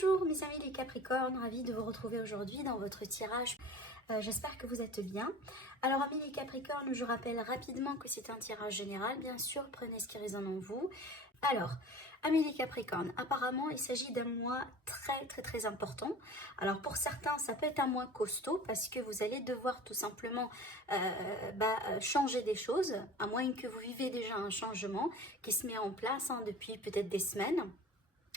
Bonjour mes amis les Capricornes, ravie de vous retrouver aujourd'hui dans votre tirage. J'espère que vous êtes bien. Alors amis les Capricornes, je rappelle rapidement que c'est un tirage général. Bien sûr, prenez ce qui résonne en vous. Alors, amis les Capricornes, apparemment il s'agit d'un mois très important. Alors pour certains, ça peut être un mois costaud parce que vous allez devoir tout simplement changer des choses, à moins que vous vivez déjà un changement qui se met en place depuis peut-être des semaines.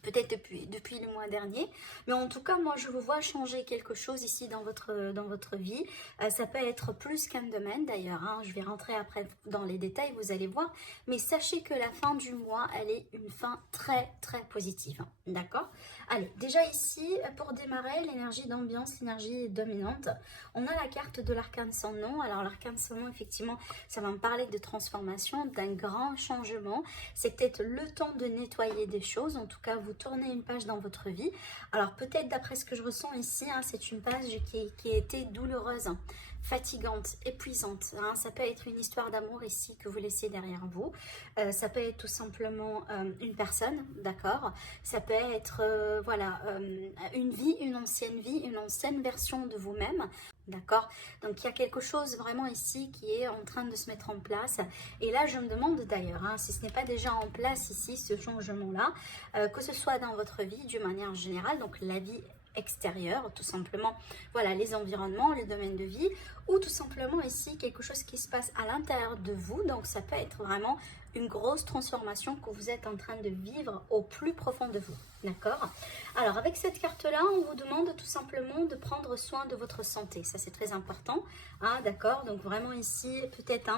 Peut-être depuis le mois dernier, mais en tout cas, moi, je vous vois changer quelque chose ici dans votre vie. Ça peut être plus qu'un domaine, d'ailleurs. Je vais rentrer après dans les détails, vous allez voir. Mais sachez que la fin du mois, elle est une fin très positive. D'accord? Allez, déjà ici, pour démarrer, l'énergie d'ambiance, l'énergie dominante, on a la carte de l'arcane sans nom. Alors, l'arcane sans nom, effectivement, ça va me parler de transformation, d'un grand changement. C'est peut-être le temps de nettoyer des choses. En tout cas, vous tournez une page dans votre vie. Alors peut-être d'après ce que je ressens ici, c'est une page qui a été douloureuse, fatigante, épuisante. Ça peut être une histoire d'amour ici que vous laissez derrière vous. Ça peut être tout simplement une personne, d'accord. Ça peut être une vie, une ancienne version de vous-même. D'accord, donc il y a quelque chose vraiment ici qui est en train de se mettre en place. Et là, je me demande d'ailleurs, si ce n'est pas déjà en place ici, ce changement-là, que ce soit dans votre vie d'une manière générale, donc la vie extérieure, tout simplement, voilà, les environnements, les domaines de vie, ou tout simplement ici, quelque chose qui se passe à l'intérieur de vous. Donc ça peut être vraiment une grosse transformation que vous êtes en train de vivre au plus profond de vous. D'accord? Alors, avec cette carte-là, on vous demande tout simplement de prendre soin de votre santé. Ça, c'est très important. D'accord? Donc, vraiment ici, peut-être...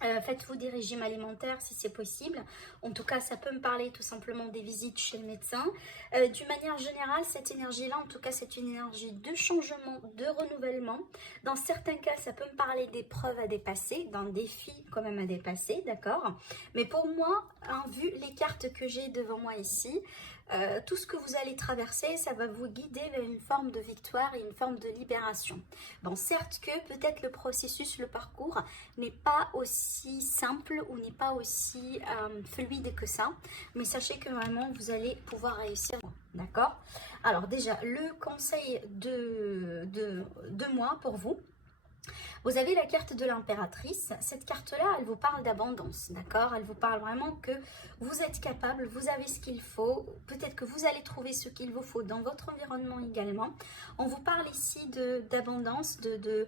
faites-vous des régimes alimentaires si c'est possible. En tout cas, ça peut me parler tout simplement des visites chez le médecin. D'une manière générale, cette énergie-là, en tout cas, c'est une énergie de changement, de renouvellement. Dans certains cas, ça peut me parler d'épreuves à dépasser, d'un défi quand même à dépasser, d'accord? Mais pour moi, vu les cartes que j'ai devant moi ici, tout ce que vous allez traverser, ça va vous guider vers une forme de victoire et une forme de libération. Bon, certes que peut-être le processus, le parcours n'est pas aussi simple ou n'est pas aussi fluide que ça, mais sachez que vraiment vous allez pouvoir réussir. D'accord? Alors déjà, le conseil de moi pour vous, vous avez la carte de l'impératrice. Cette carte-là, elle vous parle d'abondance, d'accord? Elle vous parle vraiment que vous êtes capable, vous avez ce qu'il faut. Peut-être que vous allez trouver ce qu'il vous faut dans votre environnement également. On vous parle ici d'abondance, de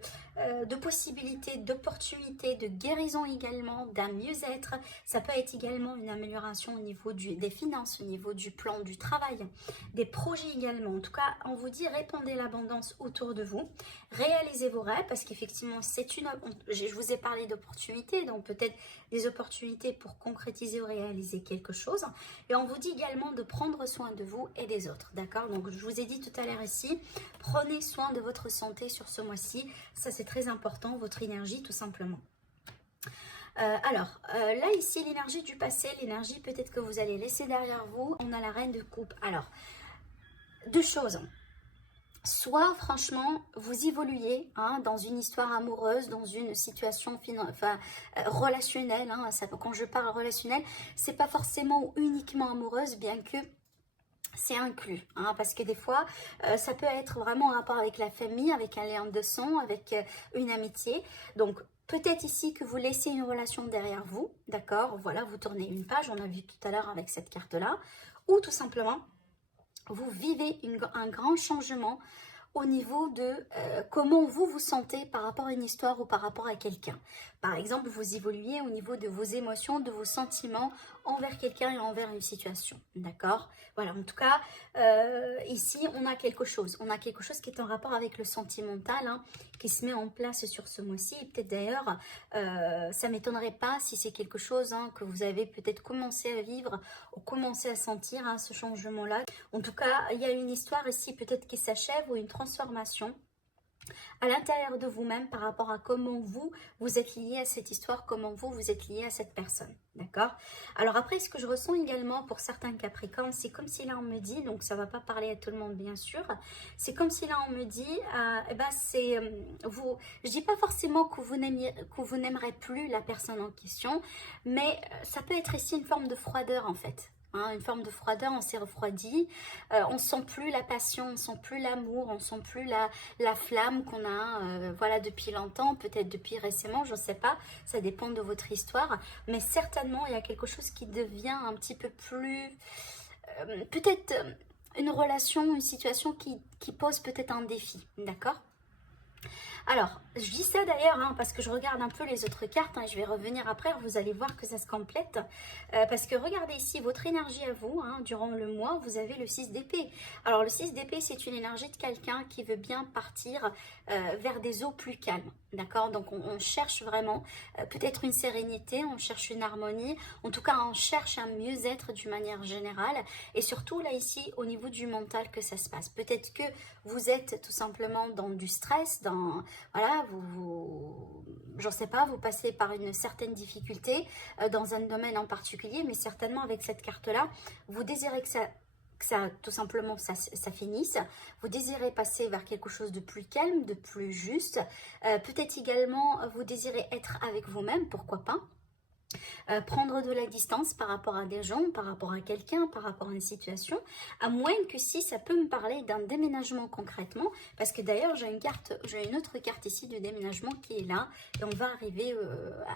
possibilités, d'opportunités, de guérison également, d'un mieux-être. Ça peut être également une amélioration au niveau des finances, au niveau du plan du travail, des projets également. En tout cas, on vous dit répandez l'abondance autour de vous. Réalisez vos rêves parce qu'effectivement, je vous ai parlé d'opportunités, donc peut-être des opportunités pour concrétiser ou réaliser quelque chose. Et on vous dit également de prendre soin de vous et des autres, d'accord? Donc je vous ai dit tout à l'heure ici, prenez soin de votre santé sur ce mois-ci. Ça, c'est très important, votre énergie tout simplement. Là ici, l'énergie du passé, l'énergie peut-être que vous allez laisser derrière vous. On a la reine de coupe. Alors, deux choses. Soit, franchement, vous évoluez dans une histoire amoureuse, dans une situation relationnelle. Quand je parle relationnel, c'est pas forcément uniquement amoureuse, bien que c'est inclus. Parce que des fois, ça peut être vraiment en rapport avec la famille, avec un lien de sang, avec une amitié. Donc, peut-être ici que vous laissez une relation derrière vous, d'accord? Voilà, vous tournez une page, on a vu tout à l'heure avec cette carte-là. Ou tout simplement, vous vivez un grand changement au niveau de comment vous vous sentez par rapport à une histoire ou par rapport à quelqu'un. Par exemple, vous évoluez au niveau de vos émotions, de vos sentiments envers quelqu'un et envers une situation. D'accord? Voilà, en tout cas, ici, on a quelque chose. On a quelque chose qui est en rapport avec le sentimental, qui se met en place sur ce mois-ci. Et peut-être d'ailleurs, ça ne m'étonnerait pas si c'est quelque chose que vous avez peut-être commencé à vivre ou commencé à sentir, ce changement-là. En tout cas, il y a une histoire ici peut-être qui s'achève ou une transformation à l'intérieur de vous-même par rapport à comment vous êtes lié à cette histoire, comment vous êtes lié à cette personne, d'accord? Alors après, ce que je ressens également pour certains Capricornes, c'est comme si là on me dit, donc ça va pas parler à tout le monde bien sûr, c'est comme si là on me dit, je dis pas forcément que vous n'aimerez plus la personne en question, mais ça peut être ici une forme de froideur en fait. Hein, une forme de froideur, on s'est refroidi, on sent plus la passion, on sent plus l'amour, on sent plus la flamme qu'on a voilà, depuis longtemps, peut-être depuis récemment, je ne sais pas, ça dépend de votre histoire, mais certainement il y a quelque chose qui devient un petit peu plus, peut-être une relation, une situation qui pose peut-être un défi, d'accord? Alors, je dis ça d'ailleurs hein, parce que je regarde un peu les autres cartes, hein, je vais revenir après, vous allez voir que ça se complète. Parce que regardez ici, votre énergie à vous, hein, durant le mois, vous avez le 6 d'épée. Alors le 6 d'épée, c'est une énergie de quelqu'un qui veut bien partir vers des eaux plus calmes. D'accord? Donc on cherche vraiment peut-être une sérénité, on cherche une harmonie, en tout cas on cherche un mieux-être d'une manière générale. Et surtout là ici, au niveau du mental que ça se passe. Peut-être que vous êtes tout simplement dans du stress, dans... Voilà, je ne sais pas, vous passez par une certaine difficulté dans un domaine en particulier, mais certainement avec cette carte-là, vous désirez que ça tout simplement, ça finisse. Vous désirez passer vers quelque chose de plus calme, de plus juste. Peut-être également, vous désirez être avec vous-même, pourquoi pas. Prendre de la distance par rapport à des gens, par rapport à quelqu'un, par rapport à une situation, à moins que si ça peut me parler d'un déménagement concrètement, parce que d'ailleurs j'ai une autre carte ici de déménagement qui est là, et on va arriver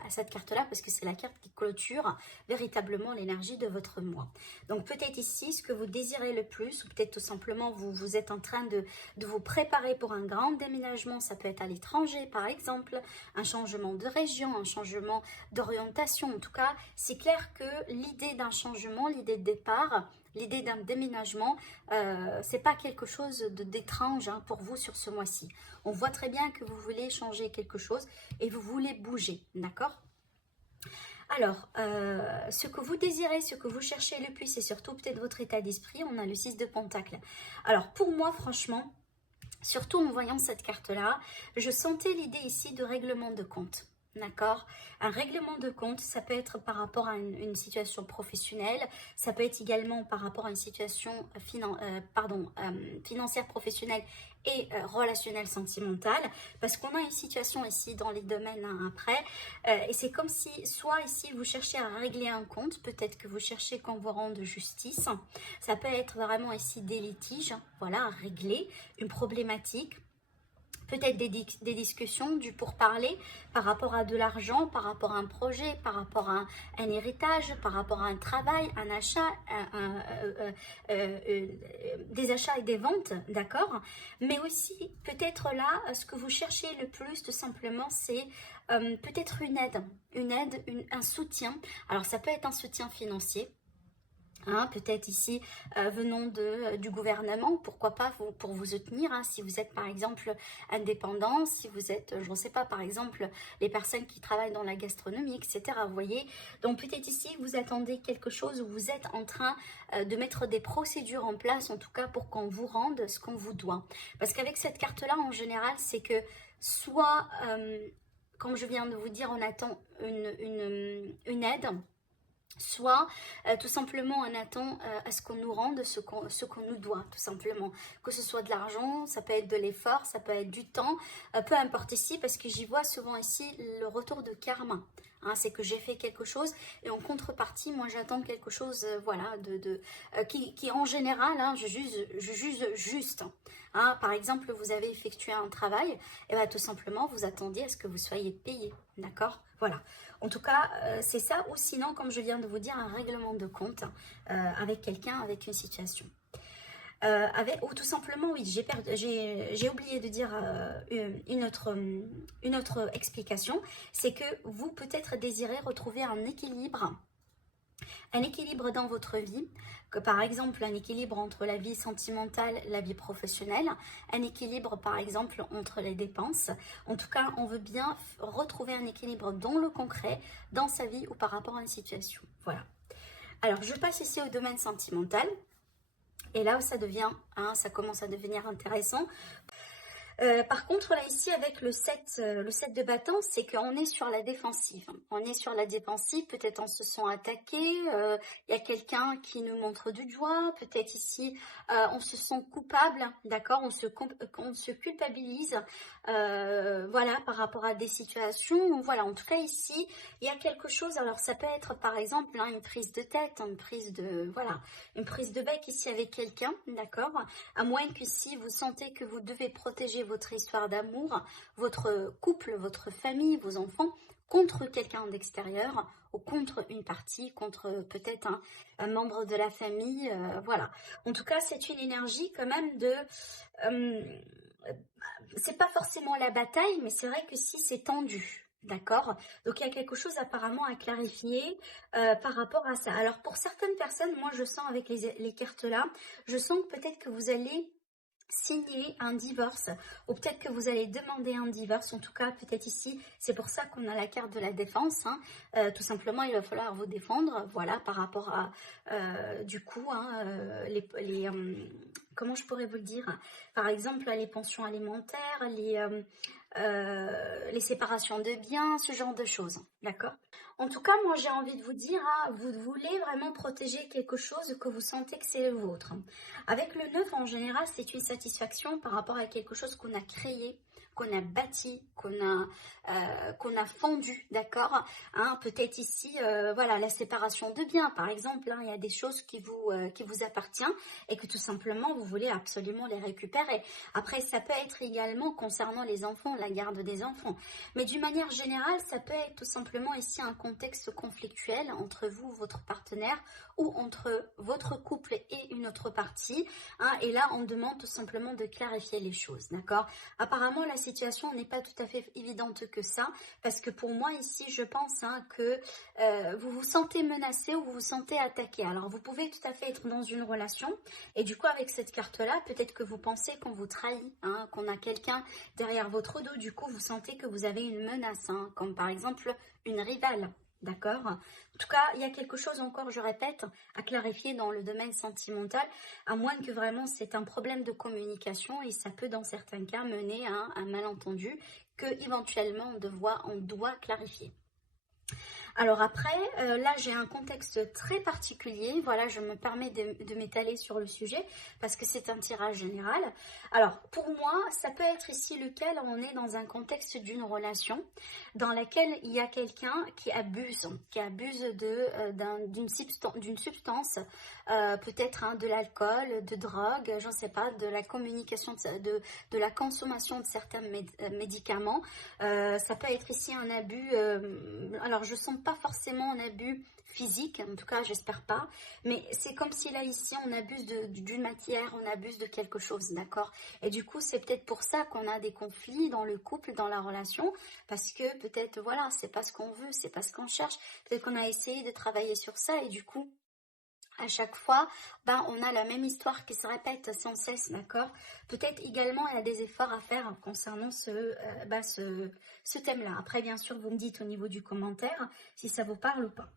à cette carte-là, parce que c'est la carte qui clôture véritablement l'énergie de votre mois. Donc peut-être ici, ce que vous désirez le plus, ou peut-être tout simplement vous êtes en train de vous préparer pour un grand déménagement, ça peut être à l'étranger par exemple, un changement de région, un changement d'orientation. En tout cas, c'est clair que l'idée d'un changement, l'idée de départ, l'idée d'un déménagement, c'est pas quelque chose d'étrange hein, pour vous sur ce mois-ci. On voit très bien que vous voulez changer quelque chose et vous voulez bouger, d'accord? Alors, ce que vous désirez, ce que vous cherchez le plus, c'est surtout peut-être votre état d'esprit. On a le 6 de Pentacle. Alors, pour moi, franchement, surtout en voyant cette carte-là, je sentais l'idée ici de règlement de compte. D'accord? Un règlement de compte, ça peut être par rapport à une situation professionnelle, ça peut être également par rapport à une situation financière professionnelle et relationnelle sentimentale, parce qu'on a une situation ici dans les domaines après, et c'est comme si, soit ici vous cherchez à régler un compte, peut-être que vous cherchez qu'on vous rende justice, ça peut être vraiment ici des litiges, voilà, à régler, une problématique, peut-être des discussions, du pourparler par rapport à de l'argent, par rapport à un projet, par rapport à un héritage, par rapport à un travail, un achat, des achats et des ventes, d'accord? Mais aussi, peut-être là, ce que vous cherchez le plus, tout simplement, c'est peut-être un soutien. Alors, ça peut être un soutien financier. Hein, peut-être ici venant du gouvernement, pourquoi pas pour vous soutenir, hein, si vous êtes par exemple indépendant, si vous êtes, je ne sais pas, par exemple les personnes qui travaillent dans la gastronomie, etc. Vous voyez, donc peut-être ici vous attendez quelque chose où vous êtes en train de mettre des procédures en place, en tout cas pour qu'on vous rende ce qu'on vous doit. Parce qu'avec cette carte-là, en général, c'est que soit, comme je viens de vous dire, on attend une aide, soit tout simplement on attend à ce qu'on nous rende ce qu'on nous doit, tout simplement. Que ce soit de l'argent, ça peut être de l'effort, ça peut être du temps, peu importe ici, parce que j'y vois souvent ici le retour de karma. Hein, c'est que j'ai fait quelque chose et en contrepartie, moi j'attends quelque chose voilà, qui en général, hein, je juge juste. Hein. Par exemple, vous avez effectué un travail, et bien tout simplement vous attendiez à ce que vous soyez payé. D'accord? Voilà. En tout cas, c'est ça, ou sinon, comme je viens de vous dire, un règlement de compte avec quelqu'un, avec une situation. Ou tout simplement, oui, j'ai oublié de dire une autre explication, c'est que vous peut-être désirez retrouver un équilibre dans votre vie, que par exemple un équilibre entre la vie sentimentale, la vie professionnelle, un équilibre par exemple entre les dépenses. En tout cas, on veut bien retrouver un équilibre dans le concret, dans sa vie ou par rapport à une situation. Voilà. Alors, je passe ici au domaine sentimental. Et là où ça devient, hein, ça commence à devenir intéressant. Par contre, là, ici, avec le 7 de bâton, c'est qu'on est sur la défensive. On est sur la défensive, peut-être on se sent attaqué, il y a quelqu'un qui nous montre du doigt, peut-être ici, on se sent coupable, d'accord, on se culpabilise, voilà, par rapport à des situations. Voilà, en tout cas, ici, il y a quelque chose, alors ça peut être, par exemple, hein, une prise de tête, une prise de, voilà, une prise de bec ici avec quelqu'un, d'accord, à moins que si vous sentez que vous devez protéger votre histoire d'amour, votre couple, votre famille, vos enfants, contre quelqu'un d'extérieur ou contre une partie, contre peut-être un membre de la famille, voilà. En tout cas, c'est une énergie quand même de... euh, c'est pas forcément la bataille, mais c'est vrai que si c'est tendu. D'accord? Donc il y a quelque chose apparemment à clarifier par rapport à ça. Alors pour certaines personnes, moi je sens avec les cartes là, je sens que peut-être que vous allez signer un divorce ou peut-être que vous allez demander un divorce. En tout cas, peut-être ici, c'est pour ça qu'on a la carte de la défense, hein. Tout simplement, il va falloir vous défendre, voilà, par rapport à du coup, hein, comment je pourrais vous le dire, par exemple les pensions alimentaires, les séparations de biens, ce genre de choses, d'accord? En tout cas, moi j'ai envie de vous dire, hein, vous voulez vraiment protéger quelque chose que vous sentez que c'est le vôtre. Avec le 9, en général, c'est une satisfaction par rapport à quelque chose qu'on a créé, qu'on a bâti, qu'on a fondu, d'accord, hein, peut-être ici, voilà, la séparation de biens, par exemple, hein, il y a des choses qui vous appartiennent et que tout simplement, vous voulez absolument les récupérer. Après, ça peut être également concernant les enfants, la garde des enfants. Mais d'une manière générale, ça peut être tout simplement ici un contexte conflictuel entre vous, votre partenaire, ou entre votre couple et une autre partie, hein, et là on demande tout simplement de clarifier les choses, d'accord? Apparemment la situation n'est pas tout à fait évidente que ça, parce que pour moi ici je pense, hein, que vous vous sentez menacé ou vous vous sentez attaqué. Alors vous pouvez tout à fait être dans une relation, et du coup avec cette carte là, peut-être que vous pensez qu'on vous trahit, hein, qu'on a quelqu'un derrière votre dos, du coup vous sentez que vous avez une menace, hein, comme par exemple une rivale. D'accord? En tout cas, il y a quelque chose encore, je répète, à clarifier dans le domaine sentimental, à moins que vraiment c'est un problème de communication et ça peut dans certains cas mener à un malentendu que éventuellement on doit clarifier. Alors après, là j'ai un contexte très particulier, voilà, je me permets de m'étaler sur le sujet parce que c'est un tirage général. Alors pour moi, ça peut être ici lequel on est dans un contexte d'une relation dans laquelle il y a quelqu'un qui abuse d'une substance, peut-être, hein, de l'alcool, de drogue, j'en sais pas, de la communication, de la consommation de certains médicaments. Ça peut être ici un abus, alors je sens pas forcément un abus physique, en tout cas j'espère pas, mais c'est comme si là ici on abuse d'une matière, on abuse de quelque chose, d'accord? Et du coup c'est peut-être pour ça qu'on a des conflits dans le couple, dans la relation, parce que peut-être voilà, c'est pas ce qu'on veut, c'est pas ce qu'on cherche, peut-être qu'on a essayé de travailler sur ça et du coup à chaque fois, ben, on a la même histoire qui se répète sans cesse, d'accord? Peut-être également il y a des efforts à faire concernant ce thème-là. Après, bien sûr, vous me dites au niveau du commentaire si ça vous parle ou pas.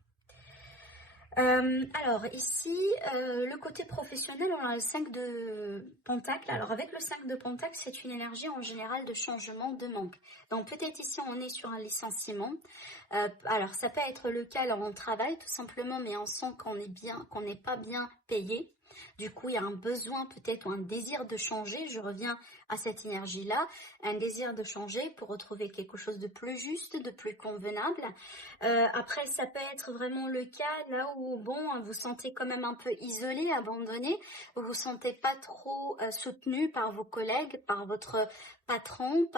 Alors ici, le côté professionnel, on a le 5 de Pentacle. Alors avec le 5 de Pentacle, c'est une énergie en général de changement, de manque. Donc peut-être ici, on est sur un licenciement. Alors ça peut être le cas, alors on travaille tout simplement, mais on sent qu'on n'est pas bien payé. Du coup, il y a un besoin peut-être ou un désir de changer. Je reviens à cette énergie-là, un désir de changer pour retrouver quelque chose de plus juste, de plus convenable. Après, ça peut être vraiment le cas là où, bon, vous sentez quand même un peu isolé, abandonné, vous vous sentez pas trop soutenu par vos collègues, par votre patron,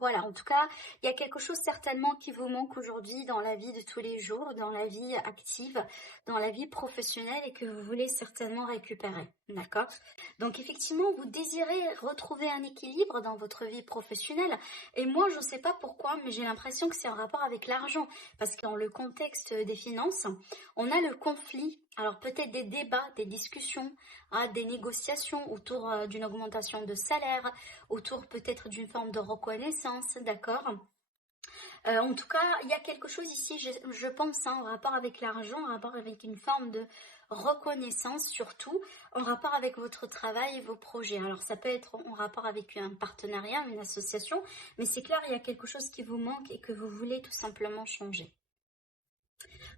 voilà. En tout cas, il y a quelque chose certainement qui vous manque aujourd'hui dans la vie de tous les jours, dans la vie active, dans la vie professionnelle et que vous voulez certainement récupérer, d'accord? Donc effectivement, vous désirez retrouver un équilibre dans votre vie professionnelle et moi, je ne sais pas pourquoi, mais j'ai l'impression que c'est en rapport avec l'argent parce que dans le contexte des finances, on a le conflit. Alors peut-être des débats, des discussions, hein, des négociations autour d'une augmentation de salaire, autour peut-être d'une forme de reconnaissance, d'accord? En tout cas, il y a quelque chose ici, je pense, hein, en rapport avec l'argent, en rapport avec une forme de reconnaissance, surtout en rapport avec votre travail et vos projets. Alors ça peut être en rapport avec un partenariat, une association, mais c'est clair, il y a quelque chose qui vous manque et que vous voulez tout simplement changer.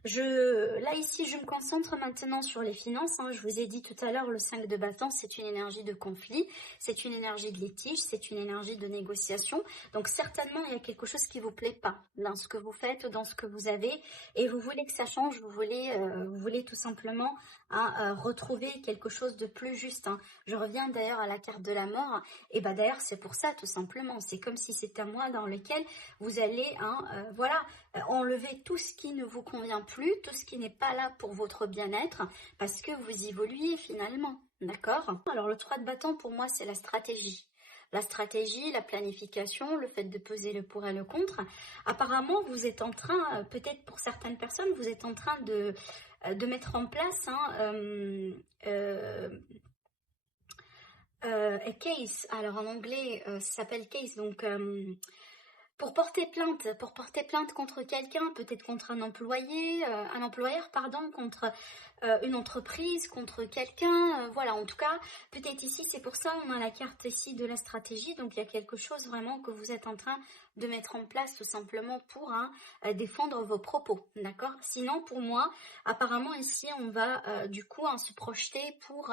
Là ici, je me concentre maintenant sur les finances. Je vous ai dit tout à l'heure, le 5 de bâton, c'est une énergie de conflit, c'est une énergie de litige, c'est une énergie de négociation. Donc certainement, il y a quelque chose qui vous plaît pas dans ce que vous faites, dans ce que vous avez, et vous voulez que ça change. Vous voulez tout simplement retrouver quelque chose de plus juste. Je reviens d'ailleurs à la carte de la mort. Et d'ailleurs, c'est pour ça, tout simplement. C'est comme si c'était un mois dans lequel vous allez, enlever tout ce qui ne vous convient plus, tout ce qui n'est pas là pour votre bien-être, parce que vous évoluez finalement, d'accord? Alors le 3 de bâton, pour moi, c'est la stratégie. La stratégie, la planification, le fait de peser le pour et le contre. Apparemment, vous êtes en train, peut-être pour certaines personnes, vous êtes en train de mettre en place a case. Alors en anglais, ça s'appelle case, donc... pour porter plainte contre quelqu'un, peut-être contre un employeur, pardon, contre une entreprise, contre quelqu'un, voilà, en tout cas, peut-être ici, c'est pour ça, on a la carte ici de la stratégie, donc il y a quelque chose vraiment que vous êtes en train de mettre en place, tout simplement pour défendre vos propos, d'accord? Sinon, pour moi, apparemment, ici, on va du coup se projeter pour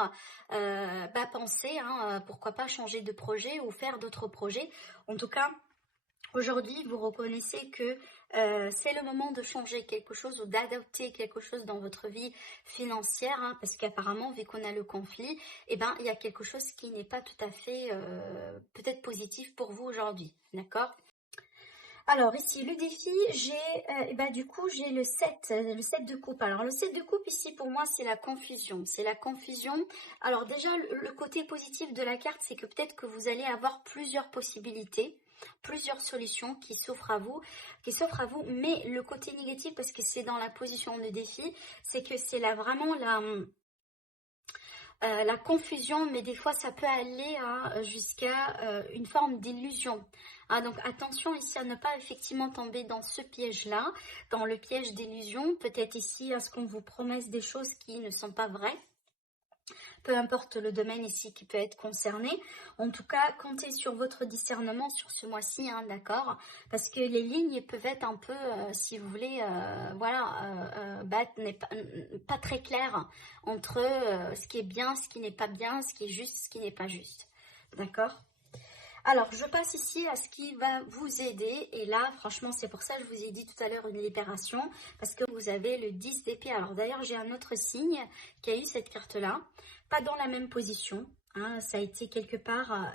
penser, pourquoi pas changer de projet ou faire d'autres projets, en tout cas. Aujourd'hui, vous reconnaissez que c'est le moment de changer quelque chose ou d'adopter quelque chose dans votre vie financière, parce qu'apparemment, vu qu'on a le conflit, il y a quelque chose qui n'est pas tout à fait peut-être positif pour vous aujourd'hui, d'accord? Alors ici, le défi, du coup, j'ai le 7 de coupe. Alors le 7 de coupe ici, pour moi, c'est la confusion. C'est la confusion. Alors déjà, le côté positif de la carte, c'est que peut-être que vous allez avoir plusieurs possibilités, plusieurs solutions qui s'offrent à vous, mais le côté négatif, parce que c'est dans la position de défi, c'est que c'est là vraiment la confusion, mais des fois ça peut aller jusqu'à une forme d'illusion. Donc attention ici à ne pas effectivement tomber dans ce piège-là, dans le piège d'illusion, peut-être ici à ce qu'on vous promesse des choses qui ne sont pas vraies. Peu importe le domaine ici qui peut être concerné. En tout cas, comptez sur votre discernement sur ce mois-ci, d'accord? Parce que les lignes peuvent être un peu, si vous voulez, n'est pas très claires entre ce qui est bien, ce qui n'est pas bien, ce qui est juste, ce qui n'est pas juste. D'accord? Alors, je passe ici à ce qui va vous aider. Et là, franchement, c'est pour ça que je vous ai dit tout à l'heure une libération. Parce que vous avez le 10 d'épée. Alors, d'ailleurs, j'ai un autre signe qui a eu cette carte-là. Pas dans la même position. Ça a été quelque part,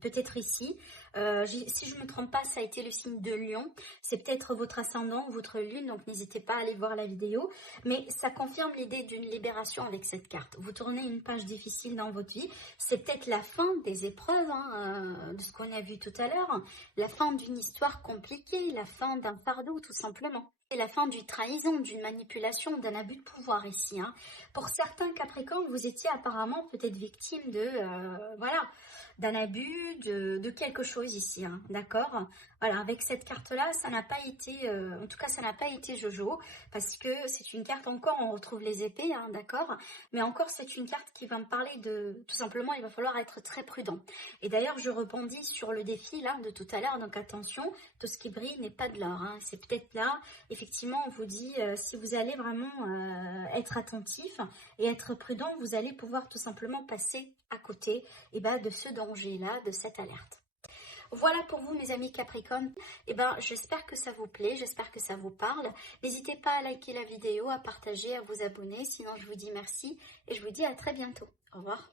peut-être ici. Si je ne me trompe pas, ça a été le signe de Lion. C'est peut-être votre ascendant, votre lune, donc n'hésitez pas à aller voir la vidéo. Mais ça confirme l'idée d'une libération avec cette carte. Vous tournez une page difficile dans votre vie. C'est peut-être la fin des épreuves, de ce qu'on a vu tout à l'heure. La fin d'une histoire compliquée, la fin d'un fardeau, tout simplement. Et la fin d'une trahison, d'une manipulation, d'un abus de pouvoir ici. Pour certains Capricornes, vous étiez apparemment peut-être victime d'un abus, de quelque chose ici, d'accord? Voilà, avec cette carte-là, ça n'a pas été, en tout cas, ça n'a pas été Jojo, parce que c'est une carte encore, on retrouve les épées, d'accord? Mais encore, c'est une carte qui va me parler de, tout simplement, il va falloir être très prudent. Et d'ailleurs, je rebondis sur le défi, là, de tout à l'heure, donc attention, tout ce qui brille n'est pas de l'or, c'est peut-être là, effectivement, on vous dit, si vous allez vraiment être attentif et être prudent, vous allez pouvoir tout simplement passer à côté de ce danger-là, de cette alerte. Voilà pour vous mes amis Capricorne, j'espère que ça vous plaît, j'espère que ça vous parle. N'hésitez pas à liker la vidéo, à partager, à vous abonner, sinon je vous dis merci et je vous dis à très bientôt. Au revoir.